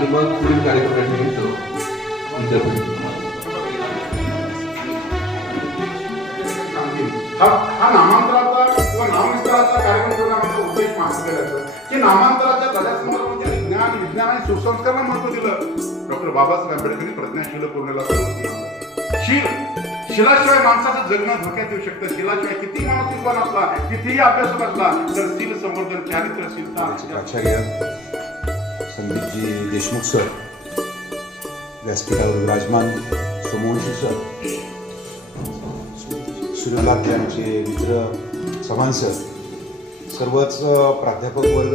आणि मग पुढील कार्यक्रम घेतो. हा नामांतराचा किंवा नामविस्ताराचा कार्यक्रम करण्याचा उद्देश मागचा केला की नामांतराच्या धड्यासंदर्भामध्ये विज्ञान आणि सुसंस्काराला महत्व दिलं. डॉक्टर बाबासाहेब आंबेडकरांनी प्रज्ञाशील पूर्णेला शिलाशिवाय माणसाचं जगणं धोक्यात येऊ शकतं. शिलाशिवाय किती माणूस विद्वान असला, कितीही अभ्यासक असला तर शील संवर्धन चारित्र्यशीलता. आचार्य संदीपजी देशमुख सर, व्यासपीठावर विराजमान सोमवंशी सर, सूर्यलाल यांचे मित्र चव्हाण सर, सर्वच प्राध्यापक वर्ग,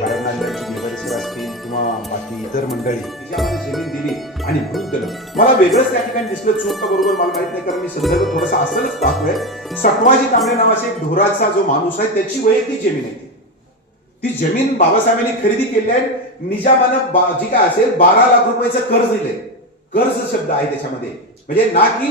कार्यालयाचे निवारी सर असतील किंवा बाकी इतर मंडळी ज्यामध्ये जमीन दिली आणि भूत दिलं. मला वेगळंच त्या ठिकाणी दिसलं, चूक का बरोबर मला माहित नाही, कारण मी संदर्भ थोडासा असलच पाहतोय. सकवाजी तांबे नावाचा एक ढोराचा जो माणूस आहे त्याची वैयक्तिक जमीन आहे. ती जमीन बाबासाहेबांनी खरेदी केली आहे. निजामानं जी काय असेल 12 लाख रुपयाचं कर्ज दिलंय. कर्ज शब्द आहे त्याच्यामध्ये, म्हणजे ना की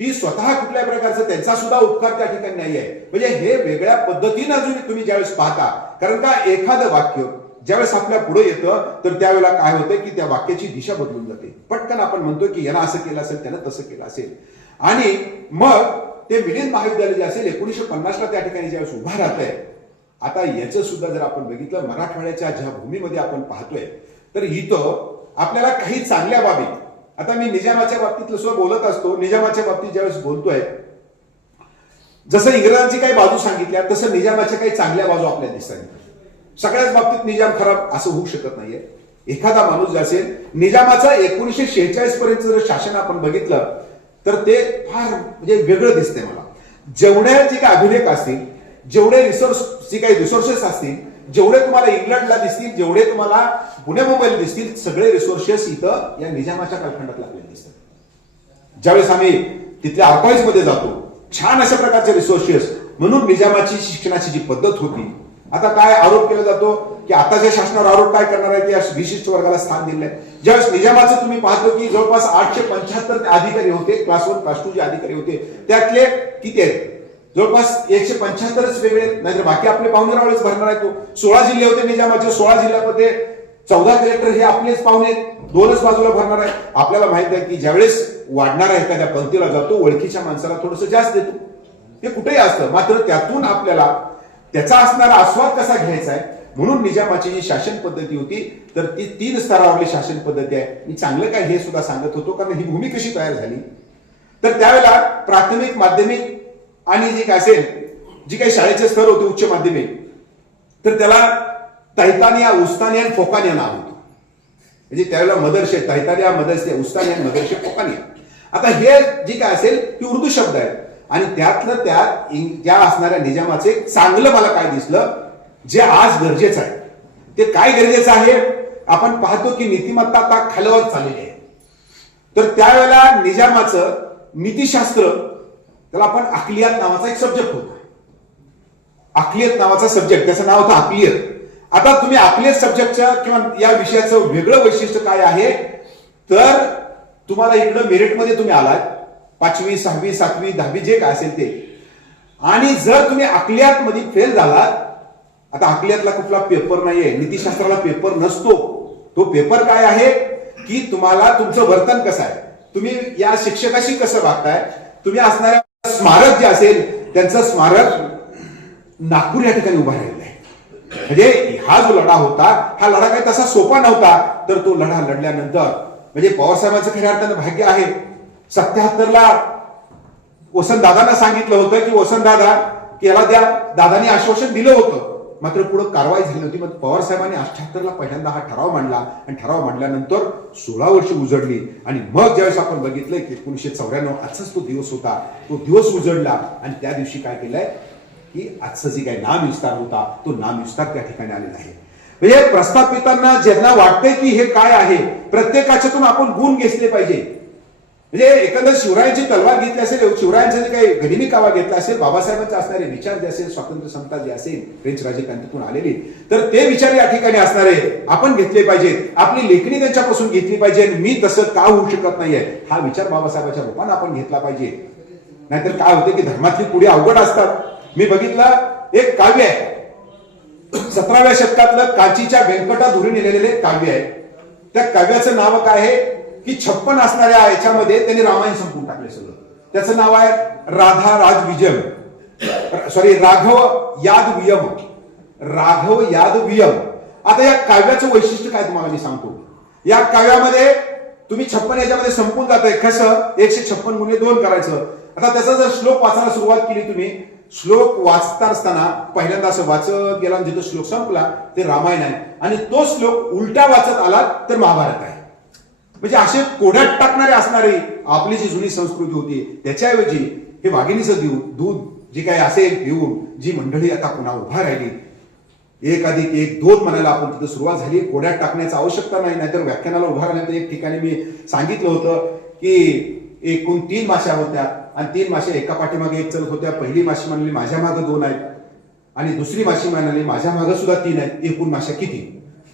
ती स्वतः कुठल्या प्रकारचं त्यांचा सुद्धा उपकार त्या ठिकाणी नाही आहे. म्हणजे हे वेगळ्या पद्धतीनं अजून तुम्ही ज्यावेळेस पाहता, कारण का एखादं वाक्य ज्यावेळेस आपल्या पुढे येतं तर त्यावेळेला काय होतं की त्या वाक्याची दिशा बदलून जाते. पटकन आपण म्हणतो की यानं असं केलं असेल, त्यानं तसं केलं असेल. आणि मग ते मिलिंद महाविद्यालय जे असेल 1950ला त्या ठिकाणी ज्यावेळेस उभा राहत आहे. आता याचं सुद्धा जर आपण बघितलं मराठवाड्याच्या ज्या भूमीमध्ये आपण पाहतोय तर इथं आपल्याला काही चांगल्या बाबी, आता मी निजामाच्या बाबतीत सुद्धा बोलत असतो, निजामाच्या बाबतीत ज्यावेळेस बोलतोय, जसं इंग्रजांची काही बाजू सांगितल्या तसं निजामाच्या काही चांगल्या बाजू आपल्याला दिसतात. सगळ्याच बाबतीत निजाम खराब असं होऊ शकत नाहीये. एखादा माणूस जे असेल, निजामाचा 1946 पर्यंत जर शासन आपण बघितलं तर ते फार म्हणजे वेगळं दिसतंय मला. जेवढे जे काही अभिलेख असतील, जेवढे रिसोर्सेस असतील, जेवढे तुम्हाला इंग्लंडला दिसतील, जेवढे तुम्हाला पुणे मुंबईला दिसतील, सगळे रिसोर्सेस इथं या निजामाच्या कालखंडात आपल्याला दिसतात. ज्यावेळेस आम्ही तिथल्या आर्काइव्ह मध्ये जातो, छान अशा प्रकारचे रिसोर्सेस. म्हणून निजामाची शिक्षणाची जी पद्धत होती, आता काय आरोप केला जातो की आताच्या शासनावर आरोप काय करणार आहे की या विशिष्ट वर्गाला स्थान दिलंय. ज्यावेळेस निजामाचं तुम्ही पाहतो की जवळपास 875 अधिकारी होते, क्लास 1 क्लास 2 जे अधिकारी होते त्यातले किती आहेत, जवळपास 175च वेगळे, नाहीतर बाकी आपले पाहुणेरावळेच भरणार आहे. तो 16 जिल्हे होते निजामाचे, 16 जिल्ह्यामध्ये 14 कलेक्टर हे आपलेच पाहुणे, 2च बाजूला भरणार आहे. आपल्याला माहित आहे की ज्यावेळेस वाढणारा एखाद्या पंक्तीला जातो, ओळखीच्या माणसाला थोडंसं जास्त देतो, हे कुठेही असतं. मात्र त्यातून आपल्याला त्याचा असणारा आस्वाद कसा घ्यायचा आहे, म्हणून निजामाची जी शासन पद्धती होती तर ती 3 स्तरावरली शासन पद्धती आहे. मी चांगलं काय हे सुद्धा सांगत होतो, कारण ही भूमी कशी तयार झाली तर त्यावेळेला प्राथमिक, माध्यमिक आणि जे काय असेल जी काही शाळेचे स्तर होते उच्च माध्यमिक, तर त्याला तैतानिया, उस्तानिया आणि फोकानिया नाव होतं. म्हणजे त्यावेळेला मदरसे, तैतानिया, मदरसे, उस्तानिया, मदरसे, फोकानिया. आता हे जी काय असेल ती उर्दू शब्द आहेत. आणि त्यातलं त्यात ज्या असणाऱ्या निजामाचे चांगलं मला काय दिसलं, जे आज गरजेचं आहे ते काय गरजेचं आहे. आपण पाहतो की नीतिमत्ता आता खालवर चाललेली आहे. तर त्यावेळेला निजामाचं नीतिशास्त्र, त्याला आपण अकलियत नावाचा एक सब्जेक्ट होता. अकलियत नावाचा सब्जेक्ट, त्याचं नाव होतं अकलियत. आता तुम्ही अकलियत सब्जेक्टचं किंवा या विषयाचं वेगळं वैशिष्ट्य काय आहे तर तुम्हाला इकडं मेरिटमध्ये तुम्ही आलात 5वी 6वी 7वी 10वी जे काय असेल ते, आणि जर तुम्ही अकलियात मध्ये फेल झालात, आता अकलियातला कुठला पेपर नाहीये, नीतिशास्त्राला पेपर नसतो. तो पेपर काय आहे की तुम्हाला तुमचं वर्तन कसं आहे, तुम्ही या शिक्षकाशी कसं वागताय, तुम्ही असणाऱ्या स्मारक जे असेल त्यांचं स्मारक नागपूर या ठिकाणी उभा राहिलेलं आहे. म्हणजे हा जो लढा होता, हा लढा काही तसा सोपा नव्हता. तर तो लढा लढल्यानंतर म्हणजे पवारसाहेबांचं खऱ्या अर्थानं भाग्य आहे. 77ला वसंतदादांना सांगितलं होतं की वसंतदादा याला द्या, दादांनी आश्वासन दिलं होतं, मात्र पुढे कारवाई झाली होती. मग पवारसाहेबांनी 78ला पहिल्यांदा हा ठराव मांडला आणि ठराव मांडल्यानंतर 16 वर्ष उजडली. आणि मग ज्यावेळेस आपण बघितलंय की 1994 आजचाच तो दिवस होता, तो दिवस उजडला. आणि त्या दिवशी काय केलंय की आजचं जे काही नामविस्तार होता तो नामविस्तार त्या ठिकाणी आलेला आहे. म्हणजे प्रस्थापितांना ज्यांना वाटतंय की हे काय आहे, प्रत्येकाच्यातून आपण गुण घेतले पाहिजे. म्हणजे एकंदर शिवरायांची तलवार घेतली असेल, शिवरायांचं जे काही गनिमी कावा घेतला असेल, बाबासाहेबांचे असणारे विचार जे असेल, स्वातंत्र्य समता जे असेल फ्रेंच राजक्रांतीतून आलेली, तर ते विचार या ठिकाणी असणारे आपण घेतले पाहिजेत. आपली लेखणी त्यांच्यापासून घेतली पाहिजे. मी तसं का होऊ शकत नाहीये हा विचार बाबासाहेबांच्या रूपाने आपण घेतला पाहिजे. नाहीतर काय होते की धर्मातली पुढे अवघड असतात. मी बघितलं एक काव्य आहे 17व्या शतकातलं, कांचीच्या व्यंकटाधुरी लिहिलेले काव्य आहे. त्या काव्याचं नाव काय आहे की 56 असणाऱ्या याच्यामध्ये त्यांनी रामायण संपवून टाकले सगळं. त्याचं नाव आहे राधा राज विजय, सॉरी राघव याद वियम, राघव याद वियम. आता या काव्याचं वैशिष्ट्य काय तुम्हाला मी सांगतो. या काव्यामध्ये तुम्ही 56 याच्यामध्ये संपून जात आहे. कसं 156 गुणिले 2 करायचं. आता त्याचा जर श्लोक वाचायला सुरुवात केली तुम्ही, श्लोक वाचता असताना पहिल्यांदा असं वाचत गेला, जिथं श्लोक संपला ते रामायण आहे, आणि तो श्लोक उलटा वाचत आला तर महाभारत आहे. म्हणजे असे कोड्यात टाकणारे असणारी आपली जी जुनी संस्कृती होती, त्याच्याऐवजी हे वाघिणीचं दूध जे काही असेल पिऊन जी मंडळी आता पुन्हा उभा राहिली, 1+1=2 म्हणायला आपण तिथं सुरुवात झाली. कोड्यात टाकण्याची आवश्यकता नाही. नाहीतर व्याख्यानाला उभा राहिल्यानंतर एक ठिकाणी मी सांगितलं होतं की एकूण 3 माश्या होत्या आणि 3 माश्या एका पाठीमागे एक चलत होत्या. पहिली माशी म्हणाली माझ्या मागे 2 आहेत आणि दुसरी माशी म्हणाली माझ्या मागे सुद्धा 3 आहेत. एकूण माश्या किती?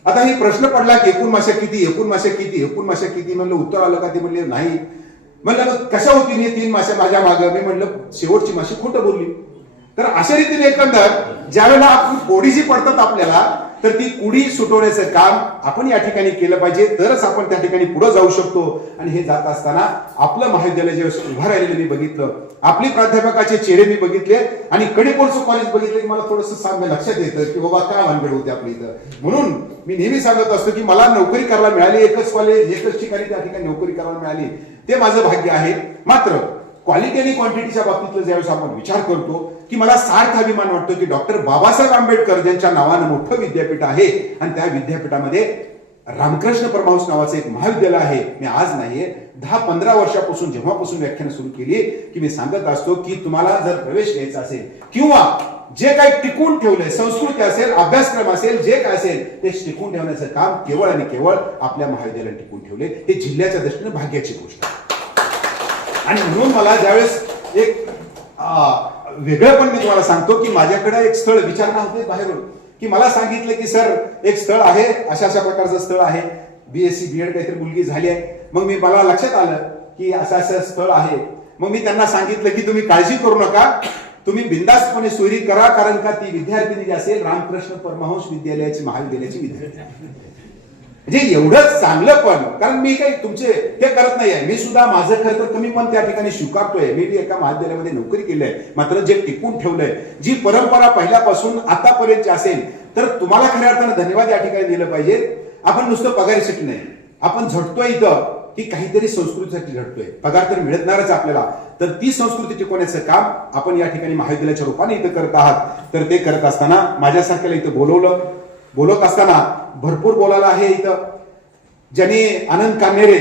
आता हे प्रश्न पडला की एकूण माश्या किती, एकूण माश्या किती, एकूण माश्या किती. म्हणलं उत्तर आलं का? ते म्हणले नाही. म्हणलं मग कशा होतील हे 3 माश्या माझ्या मागे? मी म्हणलं शेवटची माशी खोटं बोलली. तर अशा रीतीने एकंदर ज्यावेळेला आपण कोडी जी पडतात आपल्याला, तर ती कुडी सुटवण्याचं काम आपण या ठिकाणी केलं पाहिजे. तरच आपण त्या ठिकाणी पुढे जाऊ शकतो. आणि हे जात असताना आपलं महाविद्यालय जे उभं राहिलेलं मी बघितलं, आपली प्राध्यापकाचे चेहरे मी बघितले आणि कडेकोलचं कॉलेज बघितलं की मला थोडंसं लक्षात येतं की बाबा काय भानगड होते आपल्या इथं. म्हणून मी नेहमी सांगत असतो की मला नोकरी करायला मिळाली, एकच कॉलेज एकच ठिकाणी त्या ठिकाणी नोकरी करायला मिळाली, ते माझं भाग्य आहे. मात्र क्वालिटी आणि क्वांटिटीच्या बाबतीतलं ज्यावेळेस आपण विचार करतो की मला सार्थ अभिमान वाटतो की डॉक्टर बाबासाहेब आंबेडकर ज्यांच्या नावानं मोठं विद्यापीठ आहे आणि त्या विद्यापीठामध्ये रामकृष्ण परमहंस नावाचं एक महाविद्यालय आहे. मी आज नाहीये, 10-15 वर्षापासून जेव्हापासून व्याख्यान सुरू केली की मी सांगत असतो की तुम्हाला जर प्रवेश घ्यायचा असेल किंवा जे काही टिकून ठेवलंय, संस्कृती असेल, अभ्यासक्रम असेल, जे काय असेल ते टिकून ठेवण्याचं काम केवळ आणि केवळ आपल्या महाविद्यालयात टिकून ठेवले. हे जिल्ह्याच्या दृष्टीने भाग्याची गोष्ट आहे. आणि म्हणून मला ज्यावेळेस एक वेगळं पण मी तुम्हाला सांगतो की माझ्याकडे एक स्थळ विचारणा होते बाहेरून की मला सांगितलं की सर एक स्थळ आहे, अशा प्रकारचं स्थळ आहे, BSc BEd काहीतरी मुलगी झाली आहे. मग मला लक्षात आलं की असं स्थळ आहे. मग मी त्यांना सांगितलं की तुम्ही काळजी करू नका, तुम्ही बिनधास्तपणे सोयरी करा, कारण का ती विद्यार्थिनी जी असेल रामकृष्ण परमहंस विद्यालयाची महाविद्यालयाची विद्यार्थी. म्हणजे एवढंच चांगलं पण, कारण मी काही तुमचे ते करत नाहीये, मी सुद्धा माझं खरं तर कमी पण त्या ठिकाणी स्वीकारतोय. मी एका महाविद्यालयामध्ये नोकरी केली आहे, मात्र जे टिकून ठेवलंय, जी परंपरा पहिल्यापासून आतापर्यंत असेल, तर तुम्हाला खऱ्या अर्थानं धन्यवाद या ठिकाणी दिलं पाहिजे. आपण नुसतं पगारीसाठी नाही, आपण झटतोय इथं की काहीतरी संस्कृतीसाठी झटतोय. पगार तर मिळणारच आपल्याला, तर ती संस्कृती टिकवण्याचं काम आपण या ठिकाणी महाविद्यालयाच्या रूपाने इथं करत आहात. तर ते करत असताना माझ्यासारख्याला इथं बोलत असताना भरपूर बोलायला आहे. इथं ज्यांनी आनंद कान्हेरे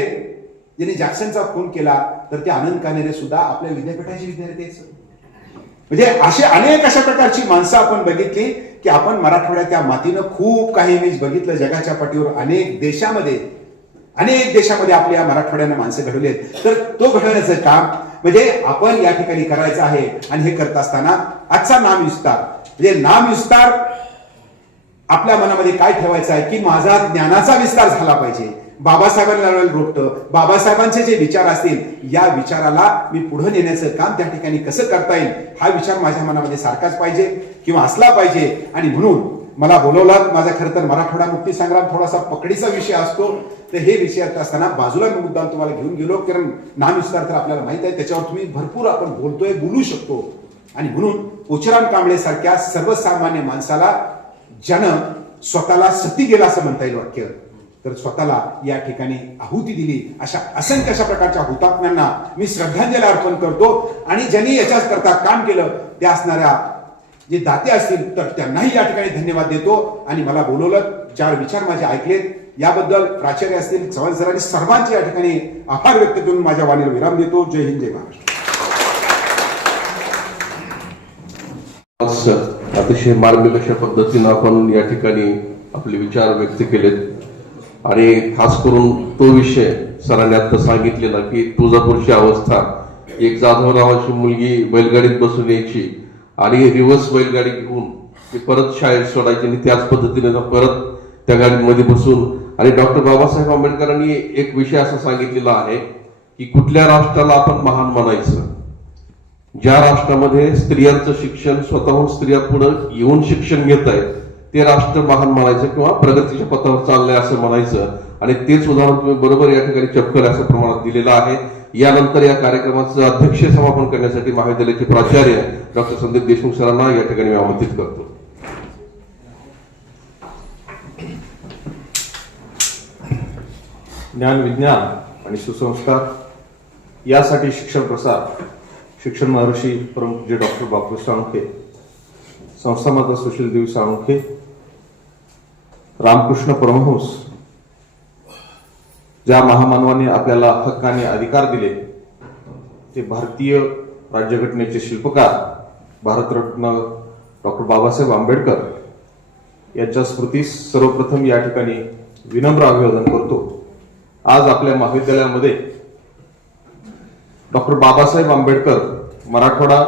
ज्यांनी जॅक्सनचा खून केला, तर ते आनंद कान्हेरे सुद्धा आपल्या विद्यापीठाचे विद्यार्थी आहेत. म्हणजे असे अनेक अशा प्रकारची माणसं आपण बघितली की आपण मराठवाड्याच्या मातीनं खूप काही मी बघितलं जगाच्या पाठीवर. अनेक देशामध्ये आपल्या मराठवाड्यानं माणसं घडवली आहेत. तर तो घडवण्याचं काम म्हणजे आपण या ठिकाणी करायचं आहे. आणि हे करत असताना आजचा नामविस्तार, म्हणजे नामविस्तार आपल्या मनामध्ये काय ठेवायचं आहे की माझा ज्ञानाचा विस्तार झाला पाहिजे. बाबासाहेबांना रोखतं, बाबासाहेबांचे जे विचार असतील या विचाराला मी पुढे नेण्याचं काम त्या ठिकाणी कसं करता येईल हा विचार माझ्या मनामध्ये सारखाच पाहिजे किंवा असला पाहिजे. आणि म्हणून मला बोलवलं. माझा खरं तर मराठवाडा मुक्ती संग्राम थोडासा पकडीचा विषय असतो, तर हे विषय असताना बाजूला मी मुद्दाम तुम्हाला घेऊन गेलो, कारण नामविस्तार तर आपल्याला माहित आहे, त्याच्यावर तुम्ही भरपूर आपण बोलू शकतो. आणि म्हणून पोचराम कांबळे सारख्या सर्वसामान्य माणसाला ज्यानं स्वतःला सती गेला असं म्हणता येईल वाक्य, तर स्वतःला या ठिकाणी आहुती दिली, अशा असंख्य अशा प्रकारच्या हुतात्म्यांना मी श्रद्धांजली अर्पण करतो. आणि ज्यांनी याच्याच करता काम केलं त्या असणाऱ्या जे दाते असतील तर त्यांनाही या ठिकाणी धन्यवाद देतो. आणि मला बोलवलं, 4 विचार माझे ऐकले, याबद्दल प्राचार्य असतील, चव्हाण सरांनी सर्वांचे या ठिकाणी आभार व्यक्त करून माझ्या वाणीला विराम देतो. जय हिंद, जय महाराष्ट्र. अतिशय मार्मिक अशा पद्धतीनं आपण या ठिकाणी आपले विचार व्यक्त केलेत. आणि खास करून तो विषय सरांनी आता सांगितलेला की तुळजापूरची अवस्था, एक जाधव नावाची मुलगी बैलगाडीत बसून यायची आणि रिव्हर्स बैलगाडी घेऊन ती परत शाळेत सोडायची आणि त्याच पद्धतीने परत त्या गाडीमध्ये बसून. आणि डॉक्टर बाबासाहेब आंबेडकरांनी एक विषय असा सांगितलेला आहे की कुठल्या राष्ट्राला आपण महान मानायचं, ज्या राष्ट्रामध्ये स्त्रियांचं शिक्षण स्वतःहून स्त्रिया पुढे येऊन शिक्षण घेत आहेत ते राष्ट्र महान म्हणायचं किंवा प्रगतीच्या पथावर चाललंय असं म्हणायचं. आणि तेच उदाहरण तुम्ही बरोबर या ठिकाणी चपकल असं प्रमाणात दिलेलं आहे. यानंतर या कार्यक्रमाचं अध्यक्ष समापन करण्यासाठी महाविद्यालयाचे प्राचार्य डॉक्टर संदीप देशमुख सरांना या ठिकाणी मी आमंत्रित करतो. ज्ञान, विज्ञान आणि सुसंस्कार यासाठी शिक्षण प्रसार शिक्षण महर्षी प्रमुख जे डॉक्टर बापूराव साळुंखे, संस्थामाता सुशील देवी साळुंखे, रामकृष्ण परमहंस, ज्या महामानवाने आपल्याला हक्क आणि अधिकार दिले, ते भारतीय राज्यघटनेचे शिल्पकार भारतरत्न डॉक्टर बाबासाहेब आंबेडकर यांच्या स्मृतीस सर्वप्रथम या ठिकाणी विनम्र अभिवादन करतो. आज आपल्या महाविद्यालयामध्ये डॉक्टर बाबासाहेब आंबेडकर मराठवाडा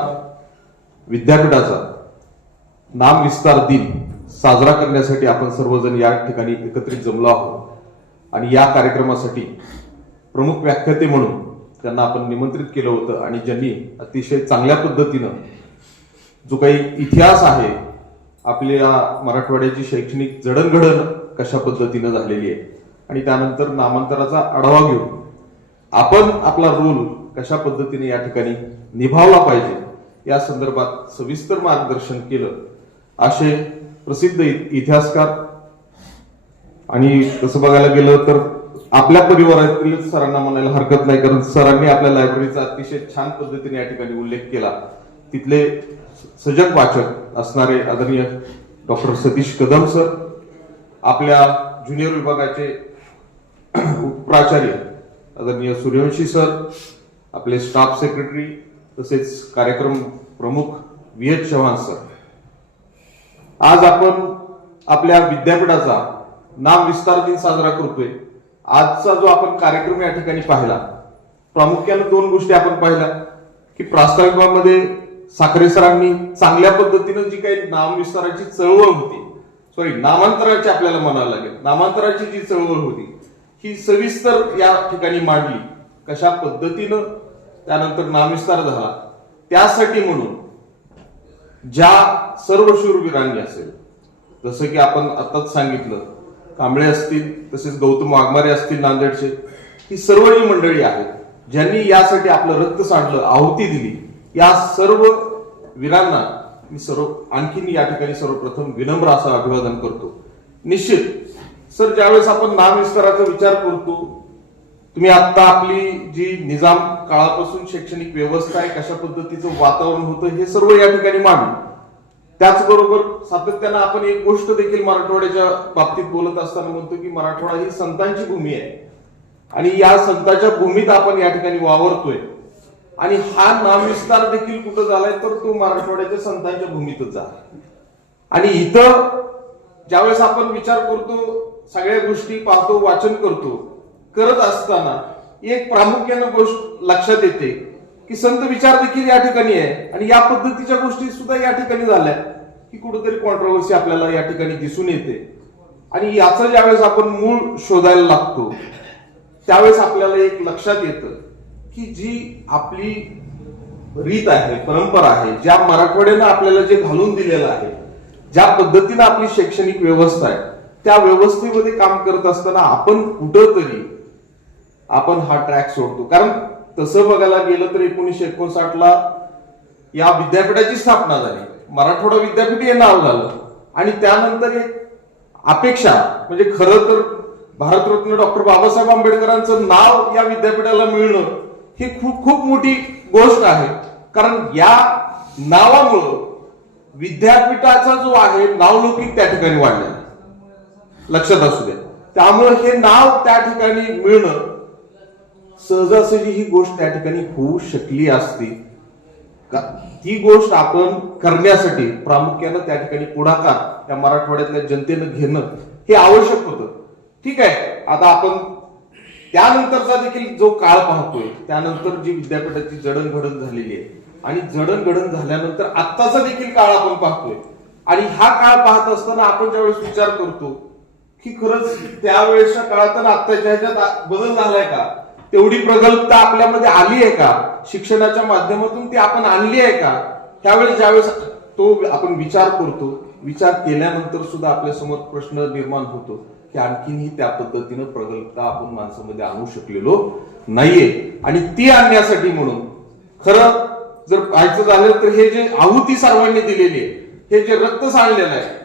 विद्यापीठाचा नाम विस्तार दिन साजरा करण्यासाठी आपण सर्वजण या ठिकाणी एकत्रित जमलो आहोत. आणि या कार्यक्रमासाठी प्रमुख व्याख्याते म्हणून त्यांना आपण निमंत्रित केलं होतं आणि ज्यांनी अतिशय चांगल्या पद्धतीनं जो काही इतिहास आहे, आपल्या मराठवाड्याची शैक्षणिक जडणघडण कशा पद्धतीनं झालेली आहे आणि त्यानंतर नामांतराचा आढावा घेऊन आपण आपला रोल कशा पद्धतीने या ठिकाणी निभावला पाहिजे या संदर्भात सविस्तर मार्गदर्शन केलं. असे प्रसिद्ध इतिहासकार आणि तसं बघायला गेलं तर आपल्या परिवारातील सरांना म्हणायला हरकत नाही, कारण सरांनी आपल्या लायब्ररीचा अतिशय छान पद्धतीने या ठिकाणी उल्लेख केला. तिथले सजग वाचक असणारे आदरणीय डॉक्टर सतीश कदम सर, आपल्या ज्युनियर विभागाचे उपप्राचार्य आदरणीय सूर्यवंशी सर, आपले स्टाफ सेक्रेटरी तसेच कार्यक्रम प्रमुख VH चव्हाण सर. आज आपण आपल्या विद्यापीठाचा नाम विस्तार दिन साजरा करतोय. आजचा जो आपण कार्यक्रम या ठिकाणी पाहिला, प्रामुख्याने दोन गोष्टी आपण पाहिल्या की प्रास्ताविकामध्ये साखरे सरांनी चांगल्या पद्धतीनं जी काही नाम विस्ताराची चळवळ होती, नामांतराची आपल्याला म्हणावं लागेल, नामांतराची जी चळवळ होती ही सविस्तर या ठिकाणी मांडली. कशा पद्धतीनं त्यानंतर नामविस्तार झाला त्यासाठी म्हणून ज्या सर्व शूरवीरांनी असेल, जसं की आपण आताच सांगितलं, कांबळे असतील, तसेच गौतम वाघमारे असतील नांदेडचे, ही सर्व ही मंडळी आहेत ज्यांनी यासाठी आपलं रक्त सांडलं, आहुती दिली. या सर्व वीरांना मी आणखीन या ठिकाणी सर्वप्रथम विनम्र असं अभिवादन करतो. निश्चित सर, ज्यावेळेस आपण नामविस्ताराचा विचार करतो, तुम्ही आता आपली जी निजाम काळापासून शैक्षणिक व्यवस्था आहे, कशा पद्धतीचं वातावरण होतं हे सर्व या ठिकाणी मांडलं. त्याचबरोबर सातत्यानं आपण एक गोष्ट देखील मराठवाड्याच्या बाबतीत बोलत असताना म्हणतो की मराठवाडा ही संतांची भूमी आहे आणि या संतांच्या भूमीत आपण या ठिकाणी वावरतोय. आणि हा नामविस्तार देखील कुठं झालाय तर तो मराठवाड्याच्या संतांच्या भूमीतच झाला. आणि इथं ज्यावेळेस आपण विचार करतो, सगळ्या गोष्टी पाहतो, वाचन करत असताना एक प्रामुख्यानं गोष्ट लक्षात येते की संत विचार देखील या ठिकाणी आहे आणि या पद्धतीच्या गोष्टी सुद्धा या ठिकाणी झाल्या की कुठेतरी कॉन्ट्रोवर्सी आपल्याला या ठिकाणी दिसून येते. आणि याचं ज्यावेळेस आपण मूळ शोधायला लागतो त्यावेळेस आपल्याला एक लक्षात येतं की जी आपली रीत आहे, परंपरा आहे, ज्या मराठवाड्यानं आपल्याला जे घालून दिलेलं आहे, ज्या पद्धतीनं आपली शैक्षणिक व्यवस्था आहे, त्या व्यवस्थेमध्ये काम करत असताना आपण कुठंतरी आपण हा ट्रॅक सोडतो. कारण तसं बघायला गेलं तर 1959ला या विद्यापीठाची स्थापना झाली, मराठवाडा विद्यापीठ हे नाव झालं आणि त्यानंतर एक अपेक्षा म्हणजे खरं तर भारतरत्न डॉक्टर बाबासाहेब आंबेडकरांचं नाव या विद्यापीठाला मिळणं ही खूप खूप मोठी गोष्ट आहे. कारण या नावामुळं विद्यापीठाचा जो आहे नावलौकिक त्या ठिकाणी वाढलेला, लक्षात असू द्या. त्यामुळे हे नाव त्या ठिकाणी मिळणं सहजासहजी ही गोष्ट त्या ठिकाणी होऊ शकली असती. ती गोष्ट आपण करण्यासाठी प्रामुख्यानं त्या ठिकाणी पुढाकार त्या मराठवाड्यातल्या जनतेनं घेणं हे आवश्यक होतं. ठीक आहे, आता आपण त्यानंतरचा देखील जो काळ पाहतोय, त्यानंतर जी विद्यापीठाची जडणघडण झालेली आहे आणि जडणघडण झाल्यानंतर आत्ताचा देखील काळ आपण पाहतोय. आणि हा काळ पाहत असताना आपण ज्यावेळेस विचार करतो की खरंच त्यावेळेसच्या काळात आणि आत्ताच्या ह्याच्यात बदल झालाय का, तेवढी प्रगल्भता आपल्यामध्ये आली आहे का, शिक्षणाच्या माध्यमातून ती आपण आणली आहे का, त्यावेळेस ज्यावेळेस तो आपण विचार करतो विचार केल्यानंतर सुद्धा आपल्या समोर प्रश्न निर्माण होतो की आणखीनही त्या पद्धतीनं प्रगल्भता आपण माणसामध्ये आणू शकलेलो नाहीये. आणि ती आणण्यासाठी म्हणून खरं जर पाहायचं झालं तर हे जे आहुती सर्वांनी दिलेली आहे, हे जे रक्त सांडलेलं आहे,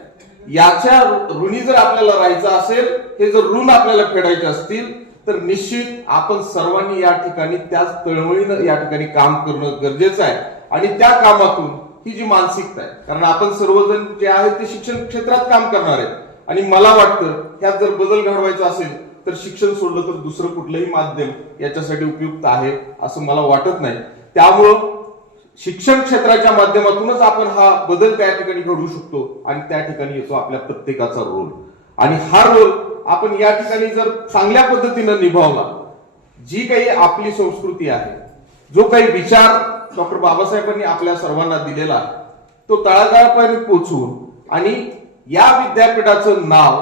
याच्या ऋणी जर आपल्याला राहायचं असेल, हे जर ऋण आपल्याला फेडायचे असतील, तर निश्चित आपण सर्वांनी या ठिकाणी त्याच तळमळीनं या ठिकाणी काम करणं गरजेचं आहे. आणि त्या कामातून ही जी मानसिकता आहे, कारण आपण सर्वजण जे आहेत ते शिक्षण क्षेत्रात काम करणार आहेत, आणि मला वाटतं ह्यात जर बदल घडवायचा असेल तर शिक्षण सोडलं तर दुसरं कुठलंही माध्यम याच्यासाठी उपयुक्त आहे असं मला वाटत नाही. त्यामुळं शिक्षण क्षेत्राच्या माध्यमातूनच आपण हा बदल त्या ठिकाणी घडवू शकतो, आणि त्या ठिकाणी येतो आपल्या प्रत्येकाचा रोल. आणि हा रोल आपण या ठिकाणी जर चांगल्या पद्धतीनं निभावला, जी काही आपली संस्कृती आहे, जो काही विचार डॉक्टर बाबासाहेबांनी आपल्या सर्वांना दिलेला तो तळागाळापर्यंत पोहोचवून, आणि या विद्यापीठाचं नाव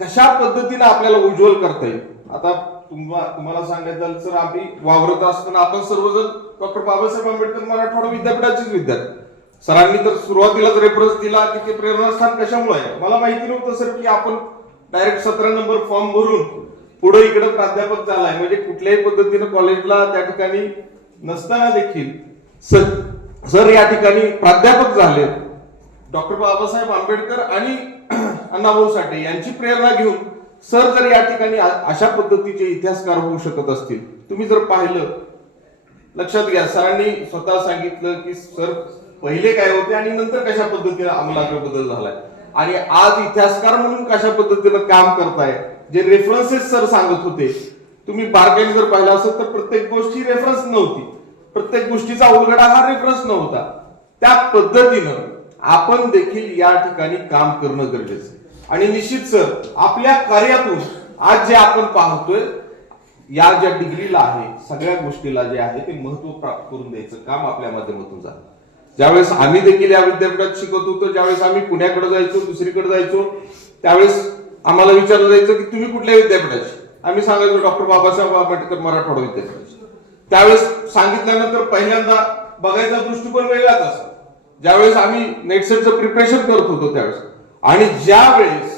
कशा पद्धतीनं आपल्याला उज्ज्वल करता येईल. आता तुम्हाला सांगायचं झालं तर आम्ही वावरत असताना आपण सर्वजण डॉक्टर बाबासाहेब आंबेडकर मराठवाडा विद्यापीठाचेच विद्यार्थी. सरांनी तर सुरुवातीलाच रेफरन्स दिला की ते प्रेरणास्थान कशामुळे आहे. मला माहिती नव्हतं सर की आपण डायरेक्ट 17 नंबर फॉर्म भरून पुढे इकडे प्राध्यापक झालाय, म्हणजे कुठल्याही पद्धतीनं कॉलेजला त्या ठिकाणी नसताना देखील सर या ठिकाणी प्राध्यापक झाले. डॉक्टर बाबासाहेब आंबेडकर आणि अण्णाभाऊ साठे यांची प्रेरणा घेऊन सर जर या ठिकाणी अशा पद्धतीचे इतिहासकार होऊ शकत असतील, तुम्ही जर पाहिलं, लक्षात घ्या, सरांनी स्वतः सांगितलं की सर पहिले काय होते आणि नंतर कशा पद्धतीने आमूलाग्र बदल झालाय, आणि आज इतिहासकार म्हणून कशा पद्धतीनं काम करताय. जे रेफरन्सेस सर सांगत होते, तुम्ही बारकाईने जर पाहिलं असेल तर प्रत्येक गोष्टी रेफरन्स नव्हती, प्रत्येक गोष्टीचा उलगडा हा रेफरन्स नव्हता. त्या पद्धतीनं आपण देखील या ठिकाणी काम करणं गरजेचं आहे. आणि निश्चित सर आपल्या कार्यातून आज जे आपण पाहतोय, या ज्या डिग्रीला आहे, सगळ्या गोष्टीला जे आहे ते महत्व प्राप्त करून द्यायचं काम आपल्या माध्यमातून झालं. ज्यावेळेस आम्ही देखील या विद्यापीठात शिकत होतो, ज्यावेळेस आम्ही पुण्याकडे जायचो, दुसरीकडे जायचो, त्यावेळेस आम्हाला विचारलं जायचं की तुम्ही कुठल्या विद्यापीठाचे. आम्ही सांगायचो डॉक्टर बाबासाहेब आंबेडकर मराठवाडा विद्यापीठाचे. त्यावेळेस सांगितल्यानंतर पहिल्यांदा बघायचा दृष्टिकोन वेगळाच असा. ज्यावेळेस आम्ही नेटसेटचं प्रिपरेशन करत होतो त्यावेळेस, आणि ज्यावेळेस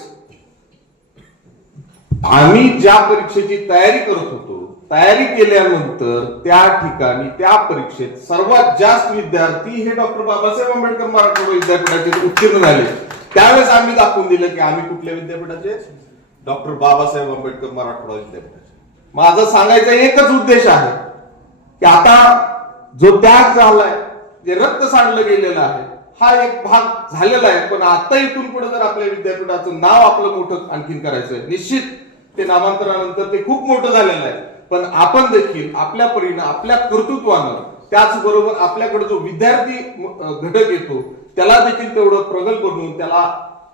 आम्ही ज्या परीक्षेची तयारी करत होतो, तयारी केल्यानंतर त्या ठिकाणी त्या परीक्षेत सर्वात जास्त विद्यार्थी हे डॉक्टर बाबासाहेब आंबेडकर मराठवाडा विद्यापीठाचे उत्तीर्ण झाले. त्यावेळेस आम्ही दाखवून दिलं की आम्ही कुठल्या विद्यापीठाचे, डॉक्टर बाबासाहेब आंबेडकर मराठवाडा विद्यापीठाचे. माझा सांगायचा एकच उद्देश आहे की आता जो त्याग झालाय, जे रक्त सांडलं गेलेलं आहे, हा एक भाग झालेला आहे. पण आता इथून पुढे जर आपल्या विद्यापीठाचं नाव आपलं मोठं आणखीन करायचंय, निश्चित ते नामांतरानंतर ते खूप मोठं झालेलं आहे. पण आपण देखील आपल्या परीनं, आपल्या कर्तृत्वानं, त्याचबरोबर आपल्याकडे जो विद्यार्थी घटक येतो त्याला देखील तेवढं प्रगल्भ बनवून, त्याला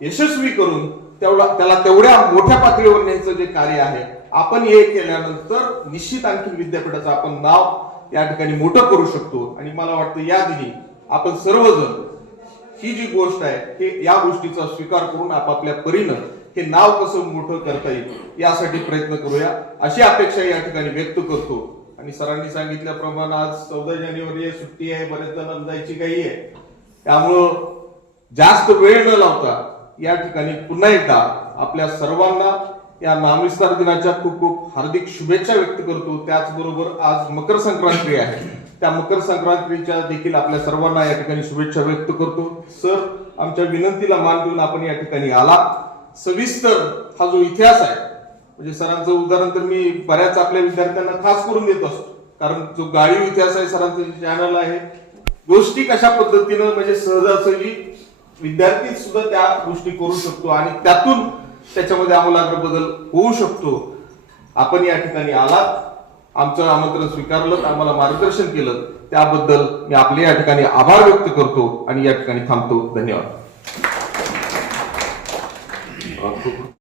यशस्वी करून, त्याला तेवढ्या मोठ्या पातळीवर न्यायचं जे कार्य आहे, आपण हे केल्यानंतर निश्चित आणखी विद्यापीठाचं आपण नाव या ठिकाणी मोठं करू शकतो. आणि मला वाटतं या दिनी आपण सर्वजण ही जी गोष्ट आहे, हे या गोष्टीचा स्वीकार करून आपापल्या परीनं हे नाव कसं मोठं करता येईल यासाठी प्रयत्न करूया, अशी अपेक्षा या ठिकाणी व्यक्त करतो. आणि सरांनी सांगितल्याप्रमाणे आज 14 जानेवारी सुट्टी आहे, बरेच जण जायची काही आहे, त्यामुळं जास्त वेळ न लावता या ठिकाणी पुन्हा एकदा आपल्या सर्वांना या नामविस्तार दिनाच्या खूप खूप हार्दिक शुभेच्छा व्यक्त करतो. त्याचबरोबर आज मकर संक्रांती आहे, त्या मकर संक्रांतीच्या देखील आपल्या सर्वांना या ठिकाणी शुभेच्छा व्यक्त करतो. सर आमच्या विनंतीला मान देऊन आपण या ठिकाणी आला. सविस्तर हा जो इतिहास आहे, म्हणजे सरांचं उदाहरण तर मी बऱ्याच आपल्या विद्यार्थ्यांना खास करून देत असतो, कारण जो गाळीव इतिहास आहे सरांचं चॅनल आहे, गोष्टी कशा पद्धतीनं म्हणजे सहजासहजी विद्यार्थी सुद्धा त्या गोष्टी करू शकतो आणि त्यातून त्याच्यामध्ये आमूलाग्र बदल होऊ शकतो. आपण या ठिकाणी आलात, आमचं आमंत्रण स्वीकारलं, आम्हाला मार्गदर्शन केलं, त्याबद्दल मी आपले या ठिकाणी आभार व्यक्त करतो आणि या ठिकाणी थांबतो. धन्यवाद.